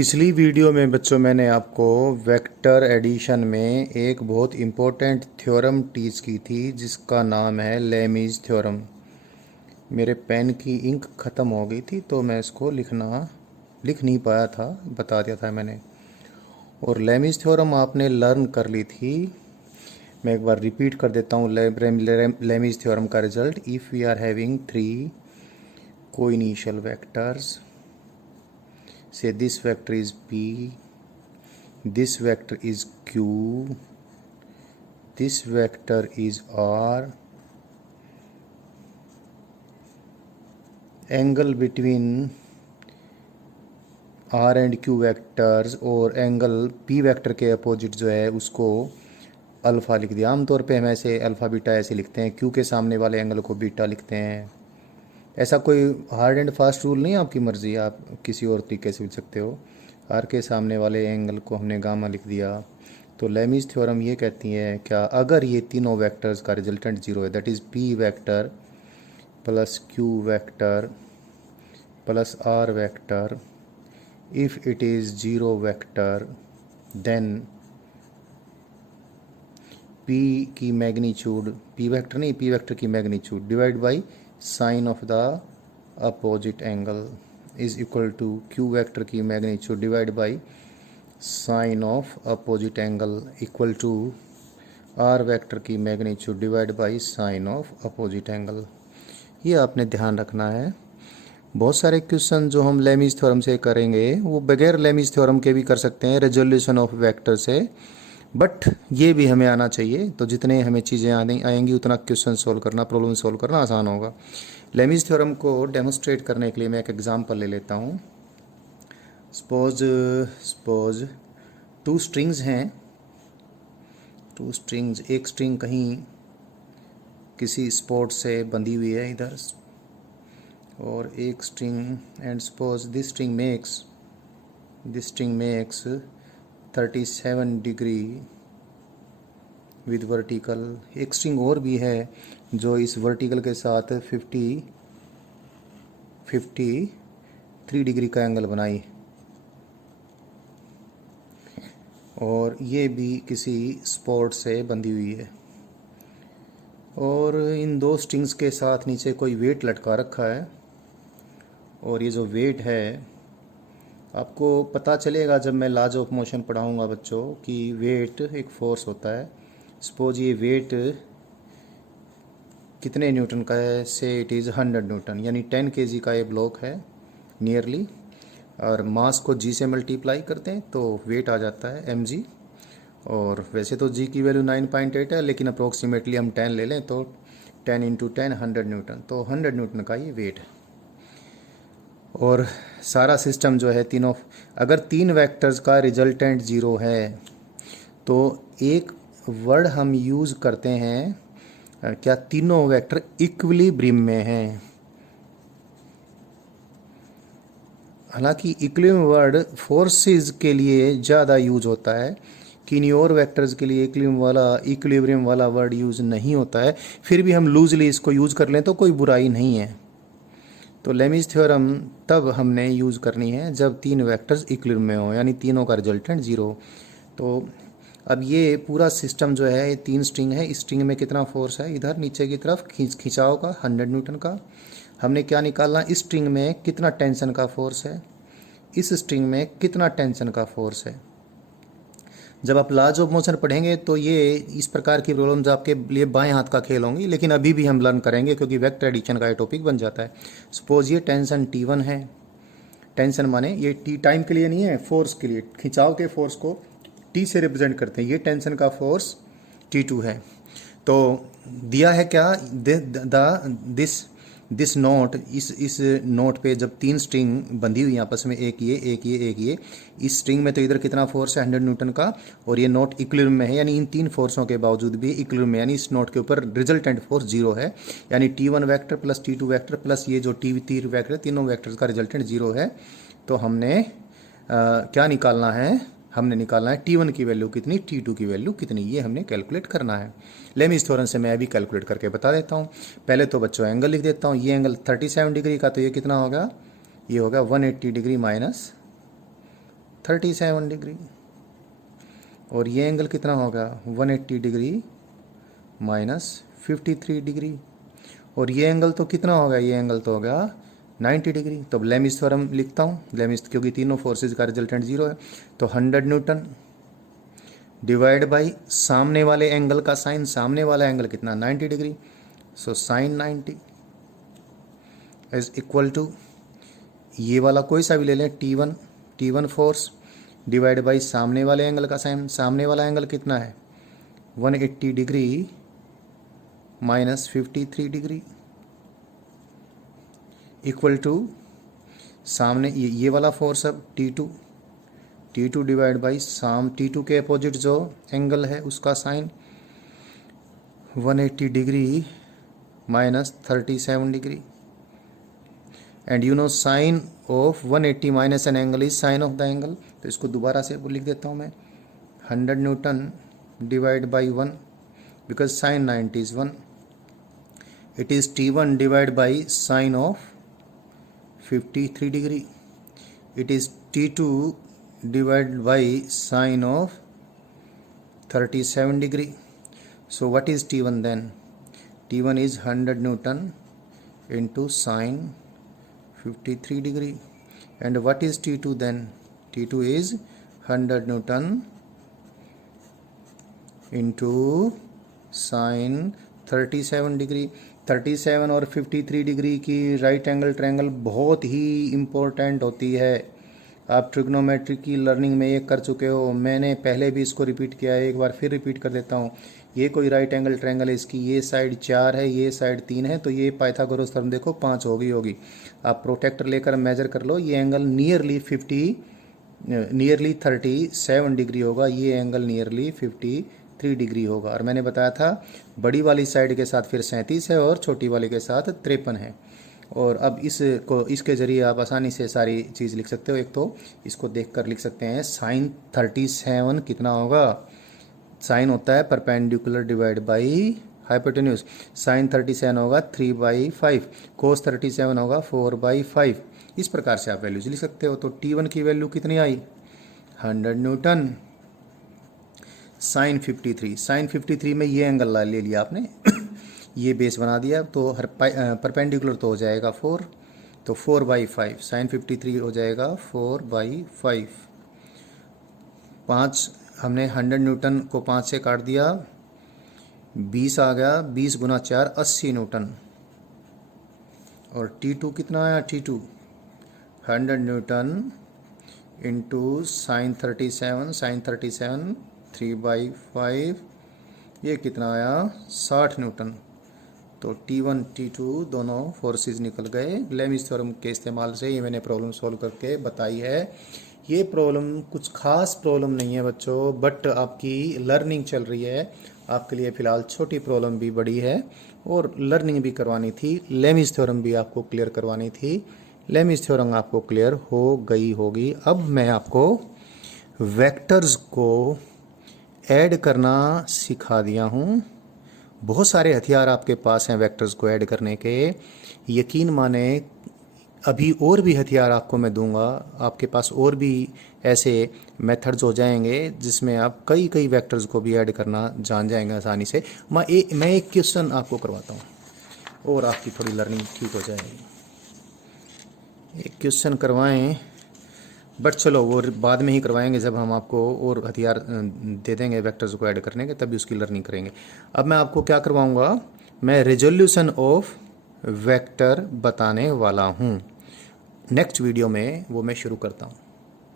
पिछली वीडियो में बच्चों मैंने आपको वेक्टर एडिशन में एक बहुत इम्पोर्टेंट थ्योरम टीच की थी जिसका नाम है लेमीज थ्योरम। मेरे पेन की इंक ख़त्म हो गई थी तो मैं इसको लिख नहीं पाया था, बता दिया था मैंने। और लेमीज थ्योरम आपने लर्न कर ली थी। मैं एक बार रिपीट कर देता हूँ लेमीज थ्योरम का result. If we are having 3 coinitial vectors, say this vector is P, this vector is Q, this vector is R, angle between R and Q vectors और एंगल P वेक्टर के opposite जो है उसको alpha लिख दिया। आमतौर पे हम ऐसे अल्फ़ा बीटा ऐसे लिखते हैं, Q के सामने वाले एंगल को बीटा लिखते हैं। ऐसा कोई हार्ड एंड फास्ट रूल नहीं, आपकी मर्ज़ी, आप किसी और तरीके से लिख सकते हो। आर के सामने वाले एंगल को हमने गामा लिख दिया। तो लेमीज थ्योरम ये कहती है क्या, अगर ये तीनों वेक्टर्स का रिजल्टेंट ज़ीरो है, that is P vector plus Q vector plus R vector, if it is zero vector then P की मैग्नीट्यूड, पी वेक्टर नहीं, पी वेक्टर की magnitude divide by sine of the opposite angle is equal to Q vector की magnitude divide by sine of opposite angle equal to R vector की magnitude divide by sine of opposite angle. ये आपने ध्यान रखना है। बहुत सारे question जो हम लेमीज थ्योरम से करेंगे वो बगैर लेमीज थ्योरम के भी कर सकते हैं, रेजोल्यूशन ऑफ वेक्टर से, बट ये भी हमें आना चाहिए। तो जितने हमें चीज़ें आएंगी उतना क्वेश्चन सोल्व करना, प्रॉब्लम सोल्व करना आसान होगा। लेमीज थ्योरम को डेमोस्ट्रेट करने के लिए मैं एक एग्जांपल ले लेता हूँ। सपोज टू स्ट्रिंग्स हैं, टू स्ट्रिंग्स, एक स्ट्रिंग कहीं किसी स्पॉट से बंधी हुई है इधर, और एक string, and suppose this string makes 37 degree with vertical. एक स्ट्रिंग और भी है जो इस वर्टिकल के साथ 53 डिग्री का एंगल बनाई, और ये भी किसी स्पॉट से बंधी हुई है। और इन दो स्ट्रिंग्स के साथ नीचे कोई वेट लटका रखा है, और ये जो वेट है आपको पता चलेगा जब मैं लॉज ऑफ मोशन पढ़ाऊँगा बच्चों कि वेट एक फोर्स होता है। सपोज ये वेट कितने न्यूटन का है, से इट इज़ 100 न्यूटन, यानी 10 केजी का ये ब्लॉक है नियरली, और मास को जी से मल्टीप्लाई करते हैं तो वेट आ जाता है mg। और वैसे तो जी की वैल्यू 9.8 है, लेकिन अप्रोक्सीमेटली हम 10 ले लें तो 10 इंटू 10 100 न्यूटन, तो 100 न्यूटन का ये वेट है। और सारा सिस्टम जो है तीनों, अगर तीन वेक्टर्स का रिजल्टेंट ज़ीरो है तो एक वर्ड हम यूज़ करते हैं, क्या तीनों वेक्टर इक्विलिब्रियम में हैं। हालांकि इक्विलिब्रियम वर्ड फोर्सेस के लिए ज़्यादा यूज होता है, किन्हीं और वेक्टर्स के लिए इक्विलिब्रियम वाला वर्ड यूज़ नहीं होता है। फिर भी हम लूजली इसको यूज़ कर लें तो कोई बुराई नहीं है। तो लेमीज थ्योरम तब हमने यूज़ करनी है जब तीन वेक्टर्स इक्विलिब्रियम में हो, यानी तीनों का रिजल्टेंट ज़ीरो। तो अब ये पूरा सिस्टम जो है, ये तीन स्ट्रिंग है, इस स्ट्रिंग में कितना फोर्स है, इधर नीचे की तरफ खिंचाव का 100 न्यूटन का। हमने क्या निकालना, इस स्ट्रिंग में कितना टेंशन का फोर्स है, इस स्ट्रिंग में कितना टेंशन का फोर्स है। जब आप लॉज ऑफ मोशन पढ़ेंगे तो ये इस प्रकार की प्रॉब्लम्स आपके लिए बाएं हाथ का खेल होंगी, लेकिन अभी भी हम लर्न करेंगे क्योंकि वेक्टर एडिशन का ये टॉपिक बन जाता है। सपोज ये टेंशन T1 है, टेंशन माने ये T टाइम के लिए नहीं है, फोर्स के लिए, खिंचाव के फोर्स को T से रिप्रेजेंट करते हैं। ये टेंशन का फोर्स T2 है। तो दिया है क्या, दिस नोट, इस नोट पे जब तीन स्ट्रिंग बंधी हुई आपस में, एक ये, इस स्ट्रिंग में तो इधर कितना फोर्स है 100 न्यूटन का, और ये नोट इक्विलिब्रियम में है, यानी इन तीन फोर्सों के बावजूद भी इक्विलिब्रियम में, यानी इस नोट के ऊपर रिजल्टेंट फोर्स जीरो है, यानी T1 vector plus T2 vector plus ये जो T3 वेक्टर, तीनों वेक्टर्स का रिजल्टेंट जीरो है। तो हमने क्या निकालना है, हमने निकालना है T1 की वैल्यू कितनी, T2 की वैल्यू कितनी, ये हमने कैलकुलेट करना है। लेमीज थ्योरम से मैं अभी कैलकुलेट करके बता देता हूँ। पहले तो बच्चों एंगल लिख देता हूँ। ये एंगल 37 डिग्री का, तो ये कितना होगा, ये होगा 180 डिग्री माइनस 37 डिग्री, और ये एंगल कितना होगा 180 डिग्री माइनस 53 डिग्री, और ये एंगल तो कितना होगा, ये एंगल तो होगा 90 डिग्री। तो अब लेमिस थ्योरम लिखता हूँ, लेमिस क्योंकि तीनों फोर्सेज का रिजल्टेंट 0 है, तो 100 न्यूटन डिवाइड बाई सामने वाले एंगल का साइन, सामने वाला एंगल कितना 90 degree, so sine 90 is equal to ये वाला कोई सा भी ले लें T1 फोर्स डिवाइड बाई सामने वाले एंगल का साइन, सामने वाला एंगल कितना है 180 degree minus 53 degree equal to सामने ये वाला फोर्स अब T2 डिवाइड बाई T2 के अपोजिट जो एंगल है उसका sine 180 degree minus 37 degree, and you know sine of 180 minus an angle is sine of the angle. तो इसको दोबारा से लिख देता हूँ मैं 100 newton divide by 1 because sine 90 is 1, it is T1 divided by sine of 53 degree, it is T2 divided by sine of 37 degree. So what is T1 then? T1 is 100 Newton into sine 53 degree, and what is T2 then? T2 is 100 Newton into sine 37 degree. 37 और 53 degree की right angle triangle बहुत ही important होती है। आप trigonometry की learning में ये कर चुके हो, मैंने पहले भी इसको रिपीट किया है, एक बार फिर रिपीट कर देता हूँ। ये कोई राइट एंगल ट्रायंगल है, इसकी ये साइड 4 है, ये साइड 3 है, तो ये पाइथागोरस थ्योरम देखो 5 होगी। आप प्रोटेक्टर लेकर मेजर कर लो, ये एंगल नियरली 37 डिग्री होगा, ये एंगल नियरली 53 डिग्री होगा। और मैंने बताया था बड़ी वाली साइड के साथ फिर 37 है और छोटी वाली के साथ 53 है। और अब इसके ज़रिए आप आसानी से सारी चीज़ लिख सकते हो। एक तो इसको देखकर लिख सकते हैं साइन 37 कितना होगा, साइन होता है perpendicular divide by hypotenuse, sine 37 होगा 3/5, कोस 37 होगा 4/5। इस प्रकार से आप वैल्यूज लिख सकते हो। तो T1 की वैल्यू कितनी आई 100 न्यूटन, साइन 53 में ये एंगल ले लिया आपने ये बेस बना दिया, तो हर परपेंडिकुलर तो हो जाएगा 4, तो 4/5, साइन 53 हो जाएगा 4/5। 5 हमने 100 न्यूटन को 5 से काट दिया, 20 आ गया, 20 गुना 4 80 न्यूटन। और T2 कितना आया, T2 100 न्यूटन इंटू साइन 37 3/5, ये कितना आया 60 न्यूटन। तो T1 T2 दोनों फोर्सेस निकल गए। लेमिस थ्योरम के इस्तेमाल से ये मैंने प्रॉब्लम सॉल्व करके बताई है। ये प्रॉब्लम कुछ खास प्रॉब्लम नहीं है बच्चों, बट आपकी लर्निंग चल रही है, आपके लिए फ़िलहाल छोटी प्रॉब्लम भी बड़ी है और लर्निंग भी करवानी थी। लेमिस थ्योरम भी आपको क्लियर करवानी थी। लेमिस थ्योरम आपको क्लियर हो गई होगी। अब मैं आपको वेक्टर्स को ऐड करना सिखा दिया हूँ। बहुत सारे हथियार आपके पास हैं वेक्टर्स को ऐड करने के, यकीन माने अभी और भी हथियार आपको मैं दूंगा। आपके पास और भी ऐसे मेथड्स हो जाएंगे जिसमें आप कई वेक्टर्स को भी ऐड करना जान जाएंगे आसानी से। मैं एक क्वेश्चन आपको करवाता हूँ और आपकी थोड़ी लर्निंग ठीक हो जाएगी। एक क्वेश्चन करवाएं, बट चलो वो बाद में ही करवाएंगे जब हम आपको और हथियार दे देंगे वेक्टर्स को ऐड करने के, तभी उसकी लर्निंग करेंगे। अब मैं आपको क्या करवाऊंगा, मैं रेजोल्यूशन ऑफ वेक्टर बताने वाला हूँ। नेक्स्ट वीडियो में वो मैं शुरू करता हूँ।